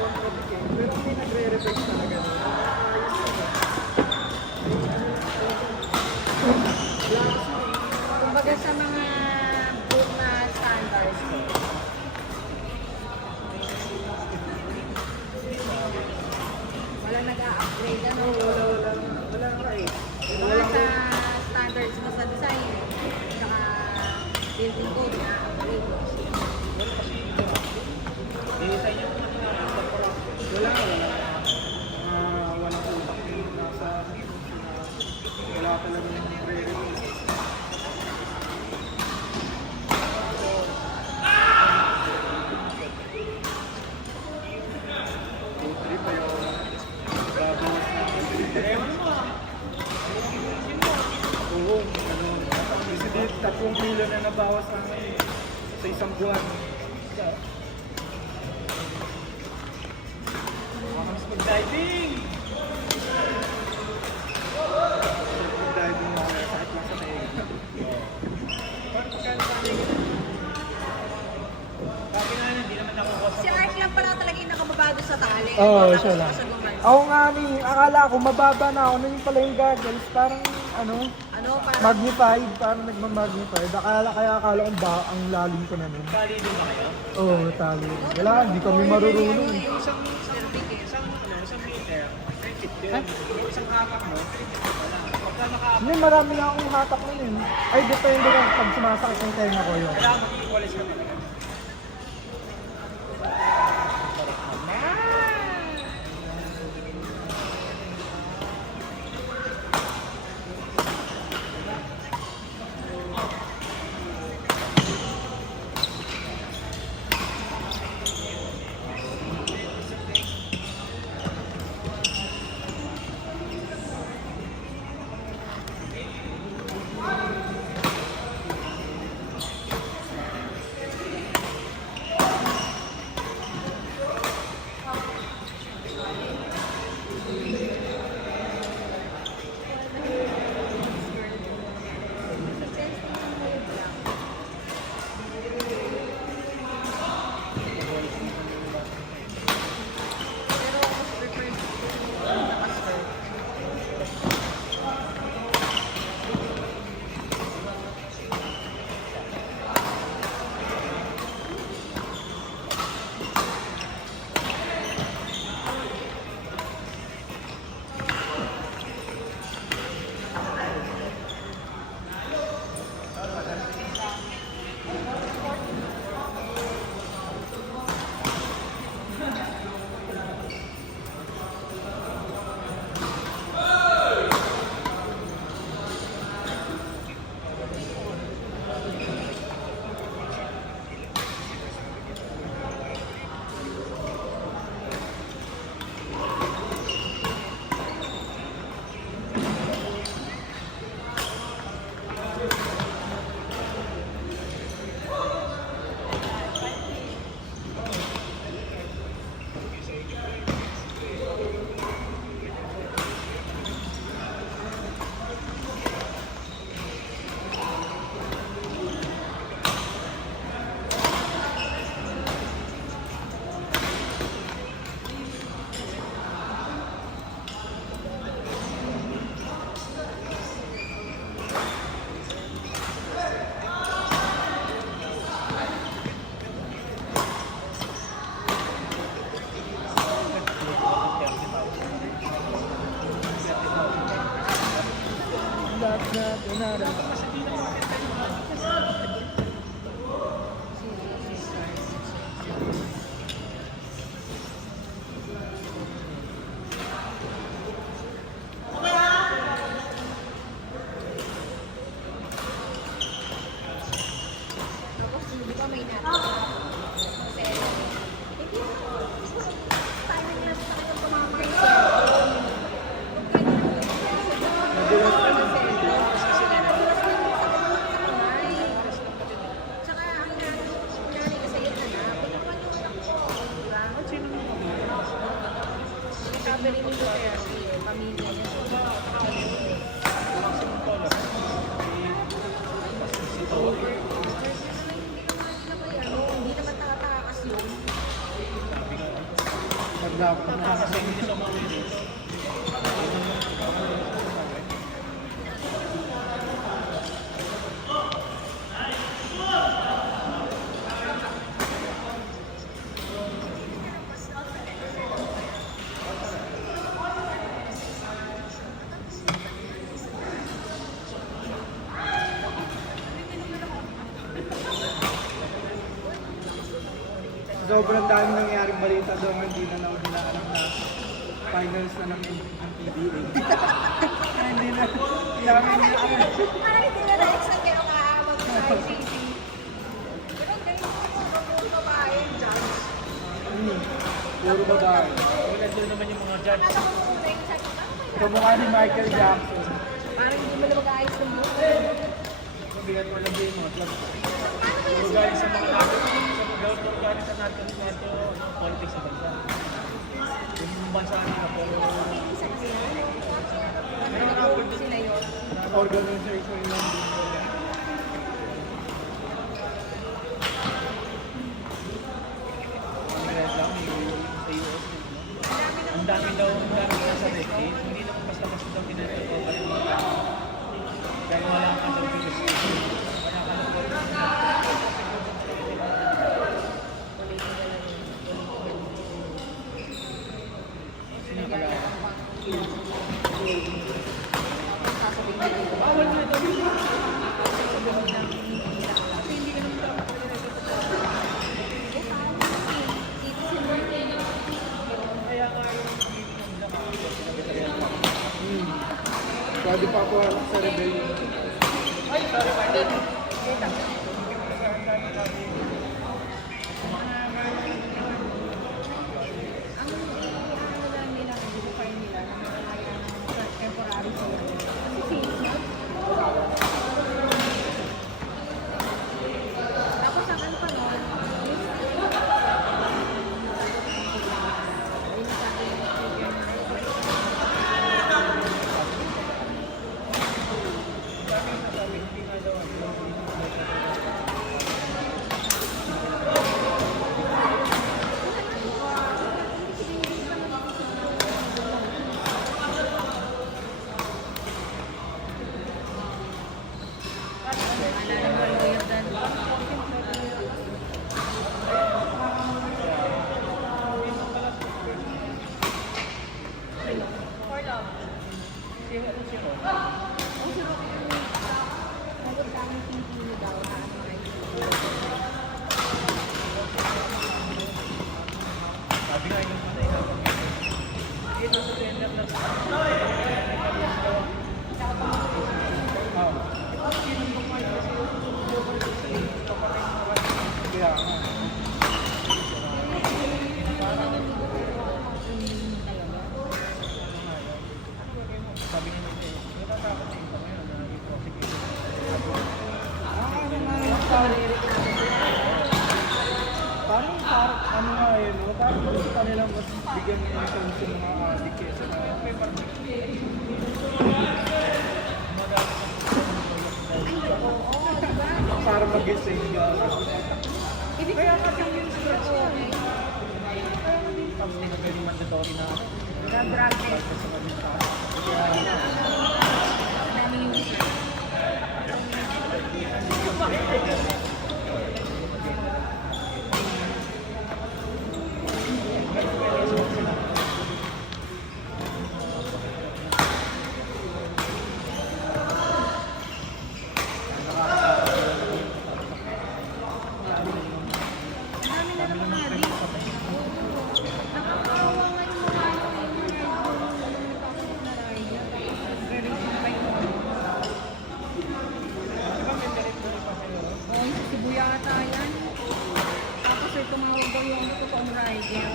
Pero may nagre-reflect talaga. Kumbaga sa mga good na standards ko. Wala nag-a-upgrade ano? Wala nga eh. Wala sa standards mo sa design. Saka building code na upgrade. Wala. Walang utak yung nasa wala talaga yung nagre-reflect. Oo, ganun. Kasi dito, 3 kilo na nabawas namin sa isang buwan. Makakas mag-diving! Mag-diving na kaya kahit nasa tayo. Si Art lang pala talaga yung nakababado sa tali. Oo, Tapos siya lang. sa guman. Ako nga akala ko mababa na ako. Ano yung pala yung goggles? Parang Ano, parang magnified. Parang nagmamagnified. Akala ko ang lalim ko na nun. Tali din ba kayo? Oo, tali. Wala, hindi kami marurunong. Yung isang meter, 350. Isang hamak mo, 350 pala. Pagka Hindi, marami na akong hatak nun yun. Ay, depende lang pag sumasakit yung tenga ko yun. kailangan mag-equalize ka talaga. pero ako prefer naka-skirt. Tapos di ba may natin? Kasi, timing lang sa kanya tumama yung tsaka ang nanay kasi yun na pinukuha yung anak ko, di ba? Sabi rin ni Duterte, pamilya niya. Hindi naman nakatakas yun. Dapat Kasi hindi sa mga minutes. sobrang dami nangyaring balita doon, hindi na lang hinahanap na finals na ng PBA. Hindi na, dami na Parang hindi na na-expect kayo kaawag sa ICC. Pero ganyan po babae, judge. puro babae. Wala doon naman yung mga judge. Nasa ko muna yung sabi ko, Kamukha ni Michael Jackson. parang hindi mo na mag-aayos ng buhay. Mabigat mo lang din yung mga club. Paano kaya Puro sila? galing sa mga natin, sa gawin galing sa natin, politics sa bansa. Yung bansa nila, pero Isa kasi yan. Ano sila yun? Organization lang. red lang, sa US. Ang dami sa red tape. Hindi naman basta-basta daw pinatuto. Kaya wala ka sa biggest station. Wala ka ng politics. Pwede pa ako sa rebellion. Ang ano lang nila, i-define nila ng kaya ng temporary sila. Kasi seasonal. Tapos ang ano pa nun, ayun sa akin yung figure na alala mo lawyer dan. Ang sirok yung sagot sa aming Pilipino daw na ano ay Sabi nga yung ano yung dito sa tender na Kaya nga. sabi nga nito, natatakot na yung ngayon na yung prosecution. Ano nga yung parang ano nga yun, no? Parang gusto pa nilang mas bigyan ng chance yung mga adik kesa na para mag-ising ibig kaya kasi yung sitwasyon eh. Tapos hindi na pwedeng mandatory na Na bracket. sa kanila. Dami yung dami na naman mga di. Nakakawa nga yung mga Oo, sa Cebu yata yan. Tapos ay tumawag daw yung totoong rider.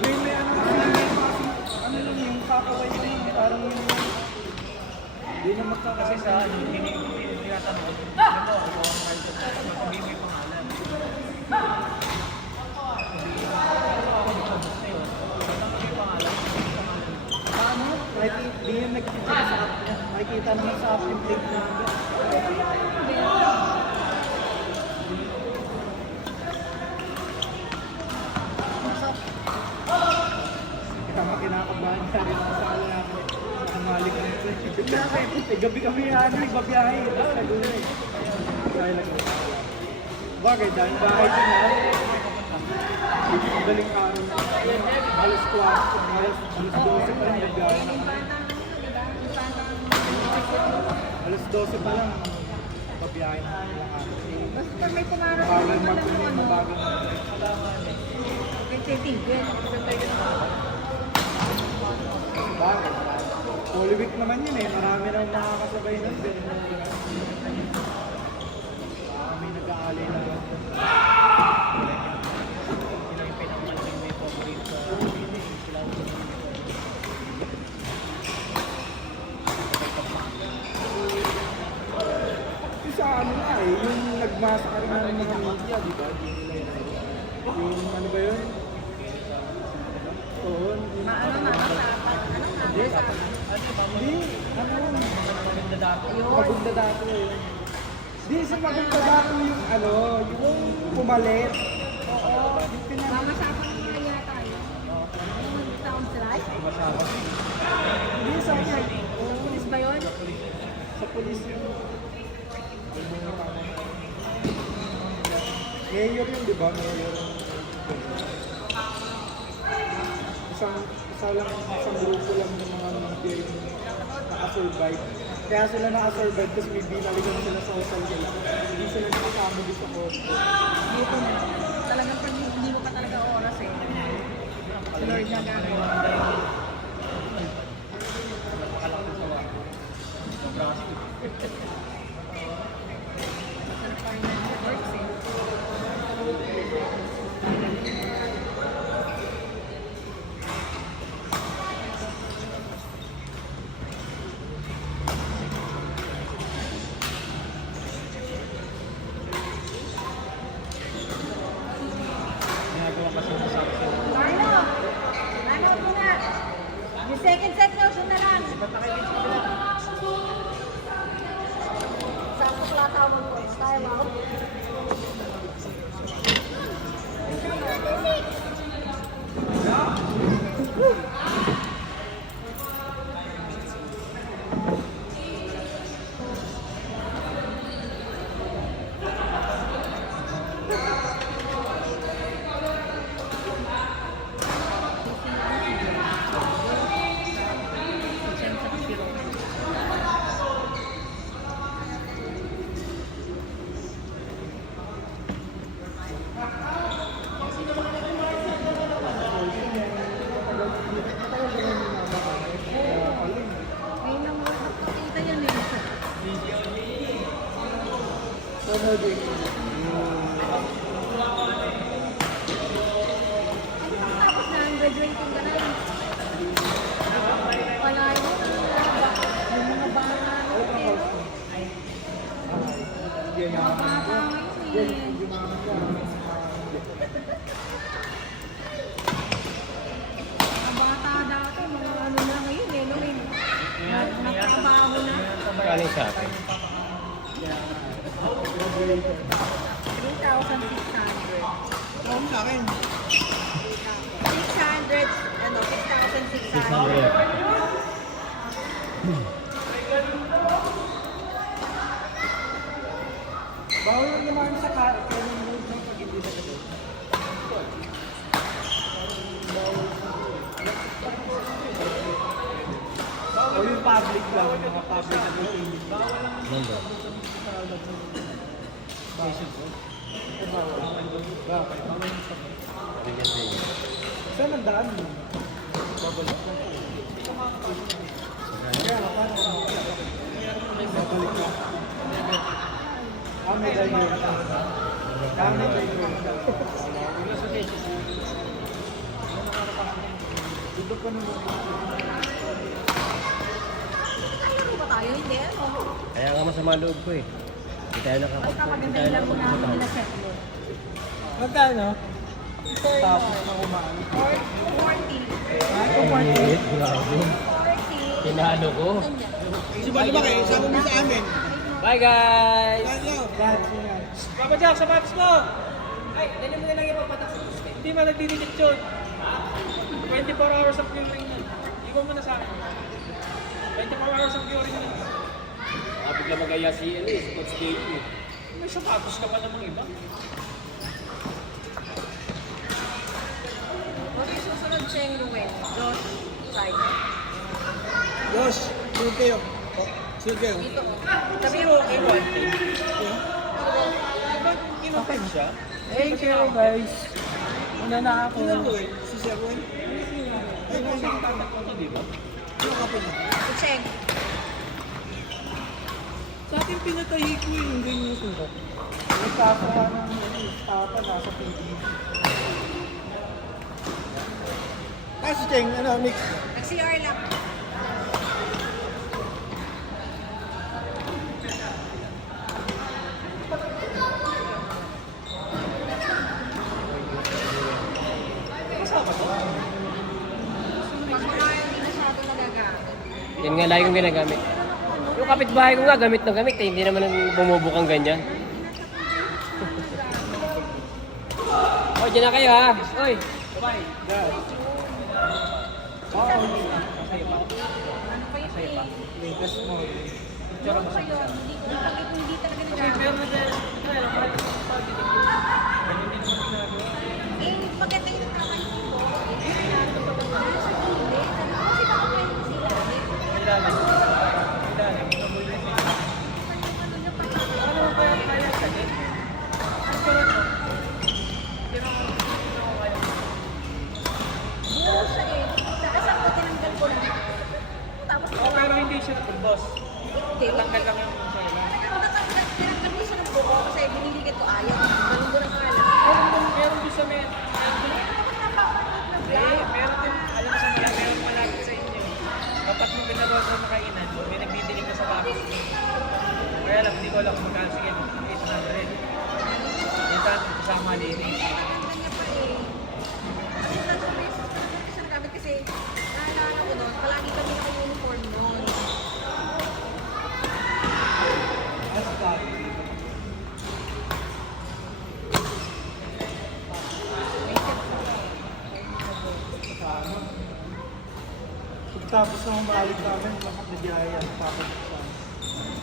may ano yun yung kakaway ko yun, parang yun hindi na Kasi magkakasa. sa ano, tinatanong, ano mo, ako ang kahit sa hindi may pangalan. Paano? Hindi yung nakikita sa app niya. Makikita naman sa app yung plate number. Gabi-gabi yan, babiyahe. Tapos Laguna eh. Ay, Laguna. Bagay, dahil bahay din na. Madaling araw. Alas 4, alas 12 pa lang nagbiyahe. Alas 12 pa lang. Babiyahe na ang araw. Basta may pumarap Bagal naman lang mag-uwi, ng ano. mabagal. Tigil. Bakit? Holy week naman yun eh. Marami nang nakakasabay nun. Pero marami nag-aalay na. Yun ang pinakamalaking may favorite sa sila. Yung sa ano na eh, yung nagmasakar na ng mga media, di ba? Yung ano ba yun? Oo. Maano na, masapat. Ano na, masapat. Hindi, ano? Maganda dati. Maganda dati eh. Hindi, sa maganda dati yung ano, yung pumalit. Oo. Yung Mamasapat na nga yata yun. Yung sound strike. Hindi, sa Pulis ba yun? sa polis yun. Mayor yun, di ba? Mayor. Isang grupo lang ng mga media yung nakasurvive. Kaya sila nakasurvive kasi may binalikan sila sa hotel nila. Hindi sila nakasama dito sa hotel. Dito na. Talagang pag hindi mo pa talaga oras eh. Si Lord na gano'n. Napakalaki sa wako. Drastic. Sarap pa rin ng works eh. Ginagawa kasi ng saksi. Carlo! Ano mo na? Yung second set ko, doon na lang. Sa plata mo po. Tayo mo. Ngayon lang mo nakakita yan eh. Ano din? Ano ba tapos na? Graduating ka na lang. Wala yun. Yung mga bata natin, no? Yan yung Bata ngayon eh. Mga bata dati, mga ano na ngayon eh, no? Nagtrabaho na. Galing sa akin. 3,600. Oo, sa akin. 600, ano, 6,600. bawal yung naman sa kailan mood ng pag hindi sa gabi. O yung public lang, yung mga public na entertainment. Number. Bakit? Saan ang daan mo? Babalik ka. Kaya paano ka babalik ka? May diversion. May diversion. Dito ka naman. Ayun ba tayo? Hindi, ano? Kaya nga masama loob ko eh. Hindi tayo Basta maganda lang muna ako nila set mo. Magkano? Tapos na kumaan. 40. Grabe. 40. Tinalo ko. Si Bali ba kayo? Sama mo sa amin. Bye guys! Lahat niya. Papa Jack, sa maps mo! Ay, ganyan mo na lang ipapatak sa gusto. Hindi man nagdidikit yun. 24 hours of yung ring yun. Ikaw mo na sa akin. 24 hours ang curing na. Bigla mag-aya si Coach Davey. May sapatos ka pa namang iba. Okay, susunod siya yung Ruel. Josh, Simon. Josh, sunod kayo. Sunod kayo. Dito. Kasi okay, one thing. Diba inopen siya? Thank you, guys. Una na ako. Si Sir Wen? Ay, kasi tatakbo to, di ba? Ano ka pa niya? Si Cheng. Sa akin pinatahi ko yung ganyan yung sunod. Yung kakawa ng papa nasa PBB. Si Cheng, ano, mix. Nag-CR lang. Kasama to? Pag mga hindi masyado nagagamit. Yan nga lagi kong ginagamit. Yung kapitbahay ko nga, gamit na gamit eh. Hindi naman bumubukang ganyan. Oh, dyan na kayo ha. Oy. Bye. Ano pa yun? Latest mo. Ano pa yun? Hindi talaga nagagamit. Eh, maganda yung tatay ko. Nasa gilid. Kasi baka pwede sila. Ilalim. Ilalim. Ano ba kaya sa din? Buo siya eh. Nakasang ko tinanggal ko lang. Tapos Oh, pero hindi siya boss. hindi. Tanggal lang yung Tinanggal ko siya ng buo kasi biniligat ko ayaw. Ganun ko na kala. meron din sa may... Napapanood na vlog. Meron din, alam sa mga meron malapit sa inyo. Kapag mo pinagawa sa makainan, may nagbibiling ka sa bahay. Kaya lang, hindi ko alam kung magkano. Sige, 800. Minsan, kasama linis. Tinanggal niya pa eh. Kasi sa beses talaga siya nagamit kasi naalala ko doon, palagi kami naka-uniform noon. Pagtapos na humalik namin, lahat na diyaya ang papa sa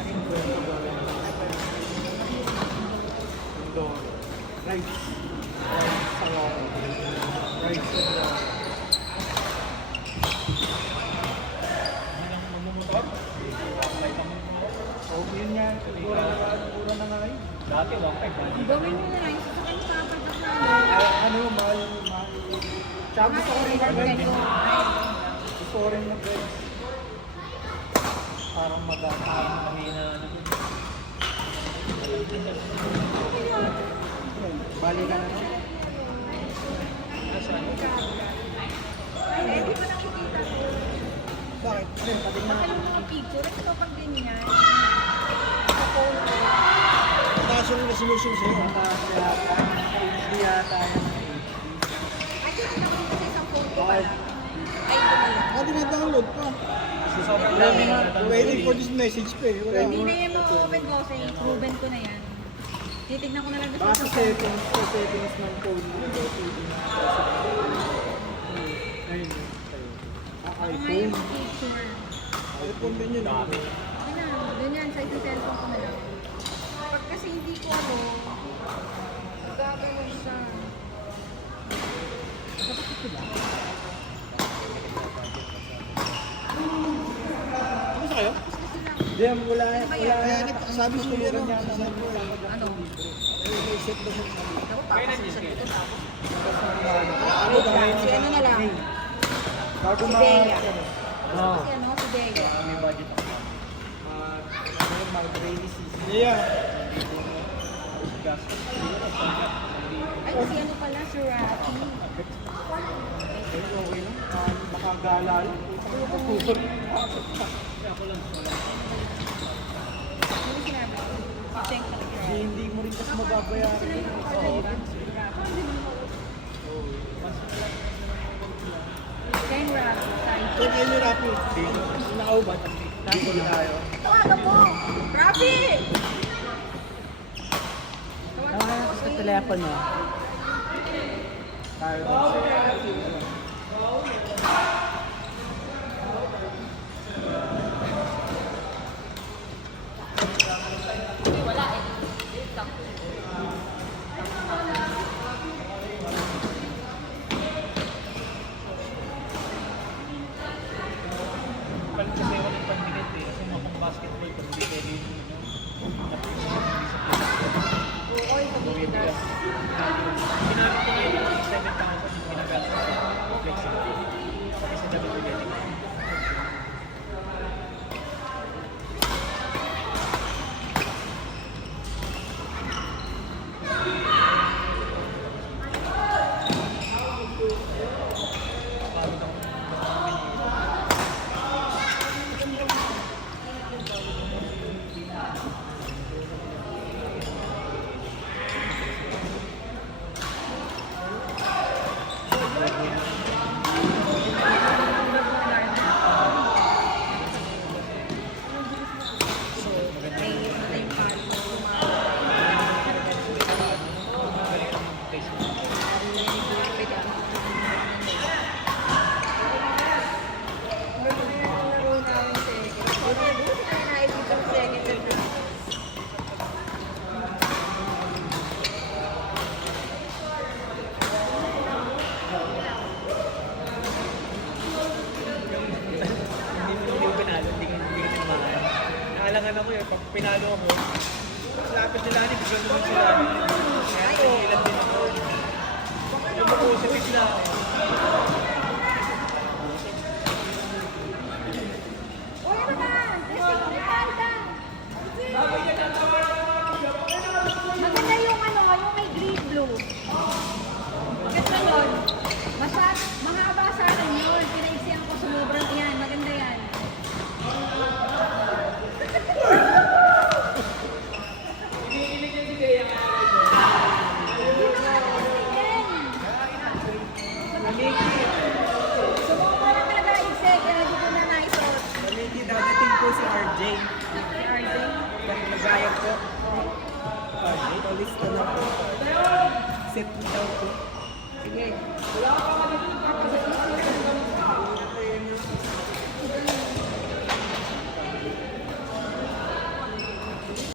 aking kwento gawin. Indoor. Rice. Rice salon. Rice and Mamumutot? So, yun nga. Mura na nga yun. Dati, 1.5. Gawin mo na lang, sasakay mo papadak na. Ano, mahal. Tsaka gusto ko rin mag-rice. Gusto ko rin mag-rice. Parang parang Mahina na. bali ka na. Eh, di ba nakikita ko? Bakit? Pati na. Bakit mga picture? Ito pag ganyan. Sa phone ko. Taas yung resolution sa'yo. Taas yata. Hindi yata. Ay, hindi naman kasi sa phone ko pala. Ay, ito pala. Dina-download pa. Sobrang dami nga. Waiting for this message pa eh. Wala. Hindi na yan ma-open ko kasi proven ko na yan. Titignan ko na lang Baka sa sa settings ng phone mo. Ayun. Mga iPhone. yung picture. iPhone din yun. Ano, ganyan, sa isang cellphone ko na lang. Pag kasi hindi ko ano, gagawin siya. Kamusta kayo? Hindi, wala. Sabi ko yun. Ano? Set ba siya? Ako, papasok sa dito tapos. Ano ba? Si ano na lang? Bago Si ma... Bea. Oo. Si ano, si Bea. May budget ako. Mag-rainy season. Yeah. Ay, si ano pala, si Rafi. Okay lang. Makagala lang. Ano sinabi ko? Thank you. Hindi mo rin kasi mababayaran. Then Rafi. So, kayo ni Rapi. Nakaubat. Dito tayo. Tawagan mo! Rafi! Sa telepono. Tayo. pinalo ako. Lapit nila ni bigyan naman sila. Kaya nagilan din ako. Yung positive na ako. O, yan naman! Testing ko kalda! Maganda yung ano, yung may green blue. Maganda yun. Mahaba sa akin yun. Pinaisiyan ko sumubrang yan. Maganda yan. Sumubra na talaga isip. Kaya hindi ko na naisot. Mamiki, dadating po si RJ. RJ? Magayag po. RJ, polis na lang po. Set po daw po. Sige.